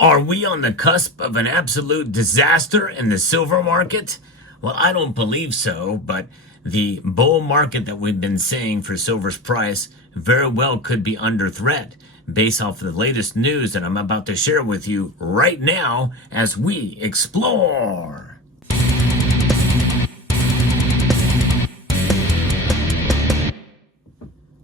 Are we on the cusp of an absolute disaster in the silver market? Well, I don't believe so, but the bull market that we've been seeing for silver's price very well could be under threat based off of the latest news that I'm about to share with you right now as we explore.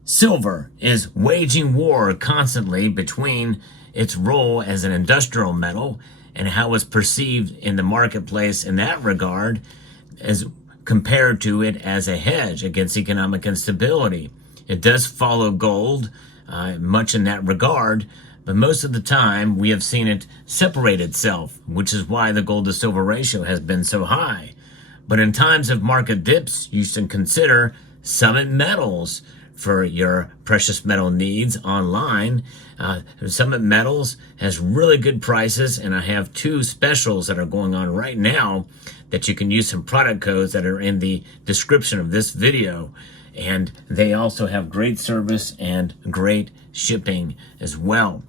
Silver is waging war constantly between its role as an industrial metal and how it's perceived in the marketplace in that regard as compared to it as a hedge against economic instability. It does follow gold much in that regard, but most of the time we have seen it separate itself, which is why the gold to silver ratio has been so high. But in times of market dips, you should consider Summit Metals for your precious metal needs online. Summit Metals has really good prices, and I have two specials that are going on right now that you can use some product codes that are in the description of this video. And they also have great service and great shipping as well.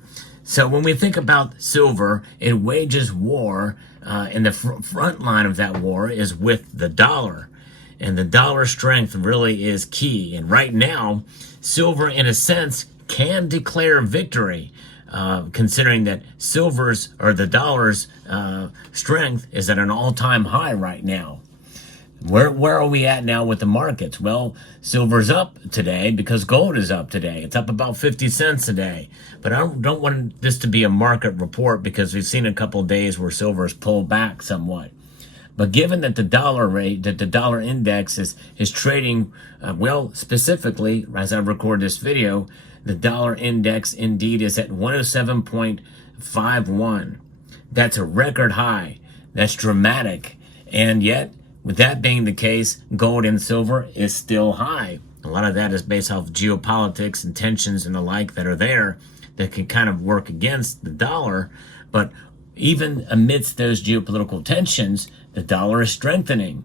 So when we think about silver, it wages war, and the front line of that war is with the dollar. And the dollar strength really is key. And right now, silver, in a sense, can declare victory, considering that silver's or the dollar's strength is at an all-time high right now. Where are we at now with the markets? Well, silver's up today because gold is up today. It's up about 50 cents today. But I don't want this to be a market report because we've seen a couple of days where silver's pulled back somewhat. But given that the dollar rate, that the dollar index is trading, well, specifically, as I record this video, the dollar index indeed is at 107.51. That's a record high. That's dramatic. And yet, with that being the case, gold and silver is still high. A lot of that is based off geopolitics and tensions and the like that are there that can kind of work against the dollar. But even amidst those geopolitical tensions, the dollar is strengthening.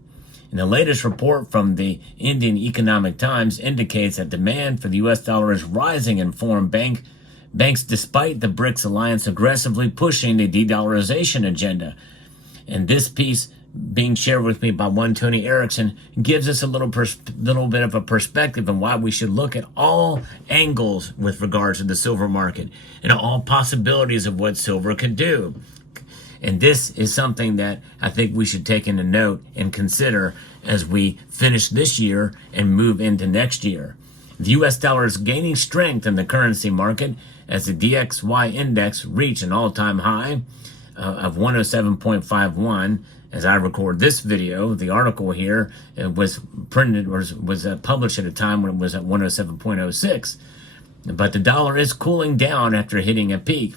And the latest report from the Indian Economic Times indicates that demand for the U.S. dollar is rising in foreign banks despite the BRICS alliance aggressively pushing the de-dollarization agenda. And this piece being shared with me by one Tony Erickson gives us a little bit of a perspective on why we should look at all angles with regards to the silver market and all possibilities of what silver could do. And this is something that I think we should take into note and consider as we finish this year and move into next year. The U.S. dollar is gaining strength in the currency market as the DXY index reached an all-time high of 107.51. As I record this video, the article here was printed or was published at a time when it was at 107.06. But the dollar is cooling down after hitting a peak.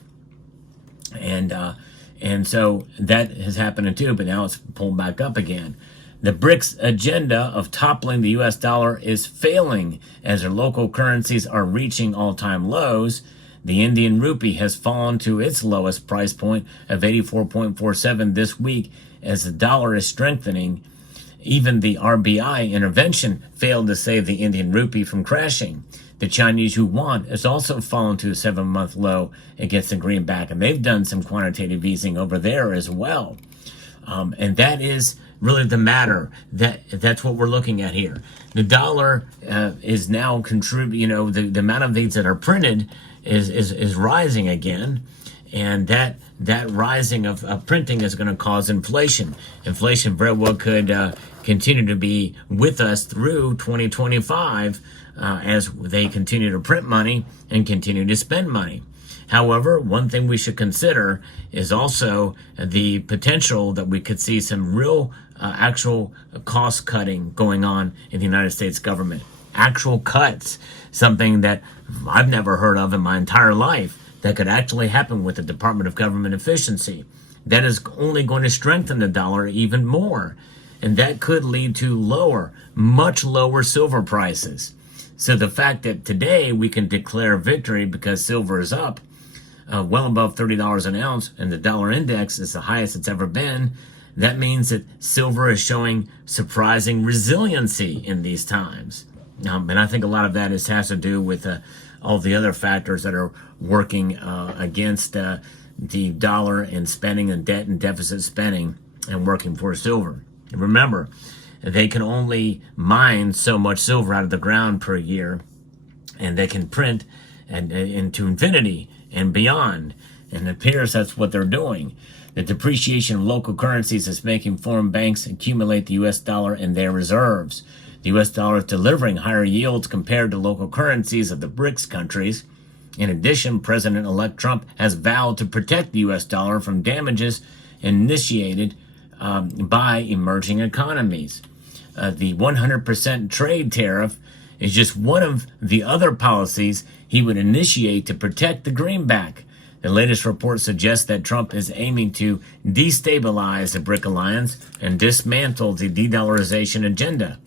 And so that has happened too, but now it's pulled back up again. The BRICS agenda of toppling the U.S. dollar is failing as their local currencies are reaching all-time lows. The Indian rupee has fallen to its lowest price point of 84.47 this week as the dollar is strengthening. Even the RBI intervention failed to save the Indian rupee from crashing. The Chinese yuan has also fallen to a 7-month low against the greenback, and they've done some quantitative easing over there as well. And that is really the matter. That's what we're looking at here. The dollar is now contributing. The amount of these that are printed is rising again, and that rising of printing is going to cause inflation. Inflation very well could continue to be with us through 2025 as they continue to print money and continue to spend money. However, one thing we should consider is also the potential that we could see some real actual cost cutting going on in the United States government. Actual cuts, something that I've never heard of in my entire life, that could actually happen with the Department of Government Efficiency. That is only going to strengthen the dollar even more. And that could lead to much lower silver prices. So the fact that today we can declare victory because silver is up well above $30 an ounce and the dollar index is the highest it's ever been, that means that silver is showing surprising resiliency in these times. And I think a lot of that has to do with all the other factors that are working against the dollar and spending and debt and deficit spending and working for silver. And remember, they can only mine so much silver out of the ground per year, and they can print and into infinity and beyond. And it appears that's what they're doing. The depreciation of local currencies is making foreign banks accumulate the U.S. dollar in their reserves. The U.S. dollar is delivering higher yields compared to local currencies of the BRICS countries. In addition, President-elect Trump has vowed to protect the U.S. dollar from damages initiated by emerging economies. The 100% trade tariff is just one of the other policies he would initiate to protect the greenback. The latest report suggests that Trump is aiming to destabilize the BRIC alliance and dismantle the de-dollarization agenda.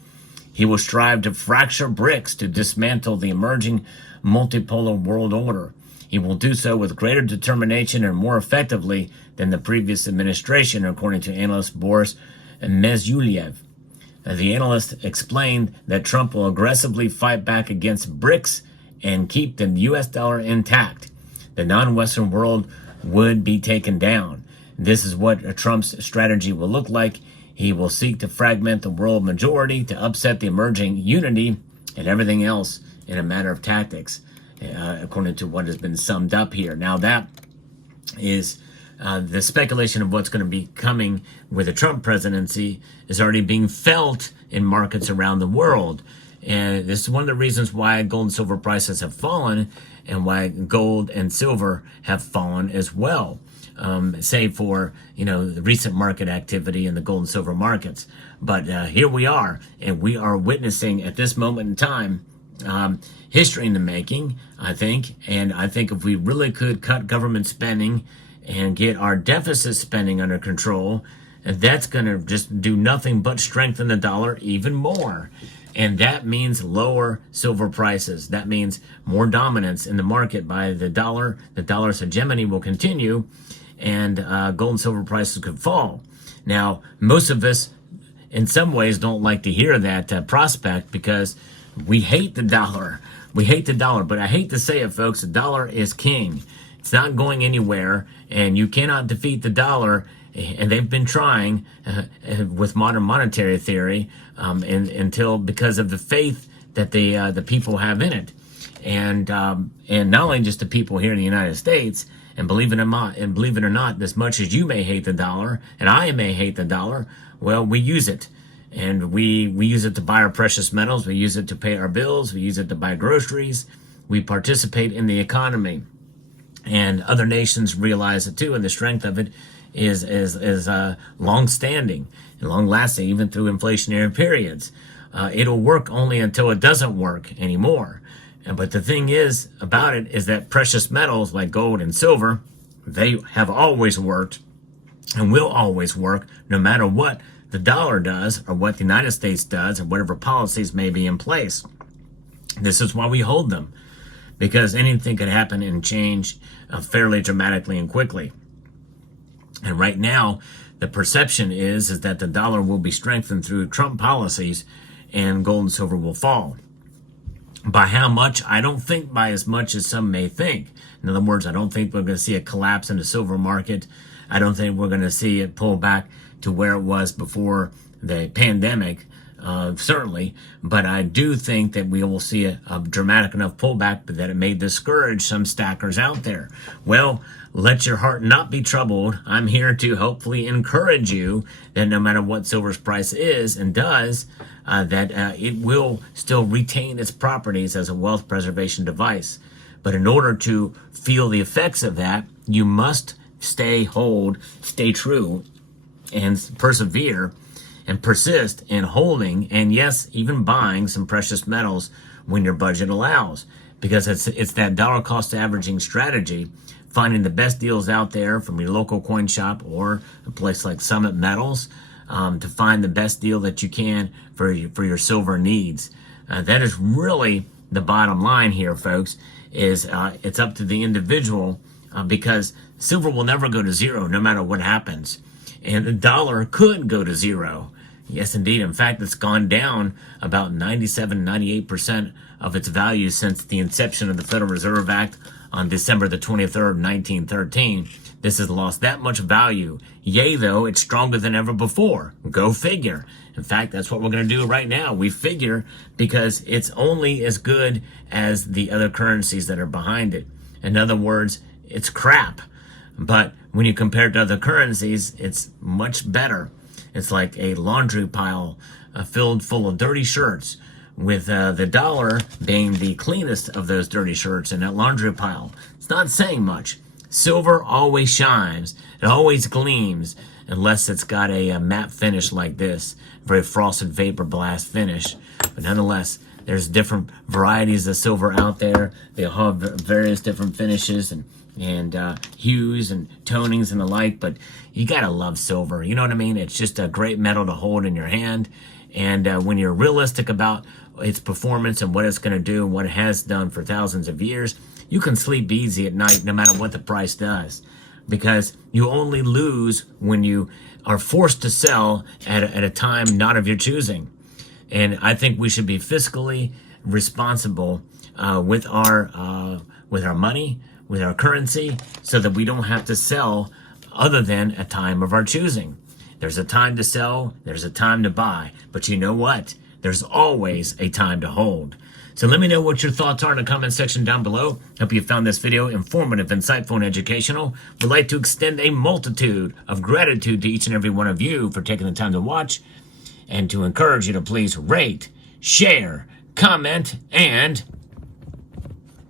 He will strive to fracture BRICS to dismantle the emerging multipolar world order. He will do so with greater determination and more effectively than the previous administration, according to analyst Boris Mezyuliev. The analyst explained that Trump will aggressively fight back against BRICS and keep the U.S. dollar intact. The non-Western world would be taken down. This is what Trump's strategy will look like. He will seek to fragment the world majority, to upset the emerging unity, and everything else in a matter of tactics, according to what has been summed up here. Now that is the speculation of what's going to be coming with the Trump presidency is already being felt in markets around the world. And this is one of the reasons why gold and silver prices have fallen and why gold and silver have fallen as well, save for, the recent market activity in the gold and silver markets. But here we are, and we are witnessing at this moment in time history in the making, I think. And I think if we really could cut government spending and get our deficit spending under control, that's going to just do nothing but strengthen the dollar even more. And that means lower silver prices. That means more dominance in the market by the dollar. The dollar's hegemony will continue, and gold and silver prices could fall. Now, most of us, in some ways, don't like to hear that prospect because we hate the dollar. We hate the dollar, but I hate to say it, folks, the dollar is king. It's not going anywhere, and you cannot defeat the dollar. And they've been trying with modern monetary theory until because of the faith that the people have in it, and not only just the people here in the United States. And believe it or not, as much as you may hate the dollar and I may hate the dollar, well, we use it, and we use it to buy our precious metals. We use it to pay our bills. We use it to buy groceries. We participate in the economy, and other nations realize it too, and the strength of it is long-standing and long-lasting, even through inflationary periods. It'll work only until it doesn't work anymore. But the thing is about it is that precious metals like gold and silver, they have always worked and will always work no matter what the dollar does or what the United States does or whatever policies may be in place. This is why we hold them, because anything could happen and change fairly dramatically and quickly. And right now, the perception is that the dollar will be strengthened through Trump policies and gold and silver will fall. By how much? I don't think by as much as some may think. In other words, I don't think we're going to see a collapse in the silver market. I don't think we're going to see it pull back to where it was before the pandemic, certainly. But I do think that we will see a dramatic enough pullback that it may discourage some stackers out there. Well, let your heart not be troubled. I'm here to hopefully encourage you that no matter what silver's price is and does, that it will still retain its properties as a wealth preservation device. But in order to feel the effects of that, you must stay true, and persevere and persist in holding, and yes, even buying some precious metals when your budget allows. Because it's that dollar cost averaging strategy, finding the best deals out there from your local coin shop or a place like Summit Metals, to find the best deal that you can for your silver needs. That is really the bottom line here, folks, is it's up to the individual, because silver will never go to zero no matter what happens. And the dollar could go to zero. Yes, indeed. In fact, it's gone down about 98% of its value since the inception of the Federal Reserve Act on December the 23rd, 1913. this has lost that much value. Yea, though, it's stronger than ever before. Go figure. In fact, that's what we're going to do right now. We figure because it's only as good as the other currencies that are behind it. In other words, it's crap. But when you compare it to other currencies, it's much better. It's like a laundry pile filled full of dirty shirts, with the dollar being the cleanest of those dirty shirts in that laundry pile. It's not saying much. Silver always shines. It always gleams, unless it's got a matte finish like this, very frosted vapor blast finish. But nonetheless, there's different varieties of silver out there. They all have various different finishes and hues and tonings and the like, but you gotta love silver. You know what I mean? It's just a great metal to hold in your hand. And when you're realistic about its performance and what it's going to do and what it has done for thousands of years, you can sleep easy at night no matter what the price does, because you only lose when you are forced to sell at a time not of your choosing. And I think we should be fiscally responsible with our money, with our currency, so that we don't have to sell other than a time of our choosing. There's a time to sell, there's a time to buy, but you know what? There's always a time to hold. So let me know what your thoughts are in the comment section down below. Hope you found this video informative, insightful, and educational. Would like to extend a multitude of gratitude to each and every one of you for taking the time to watch, and to encourage you to please rate, share, comment, and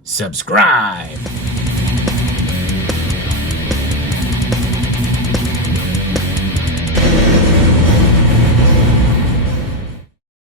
subscribe.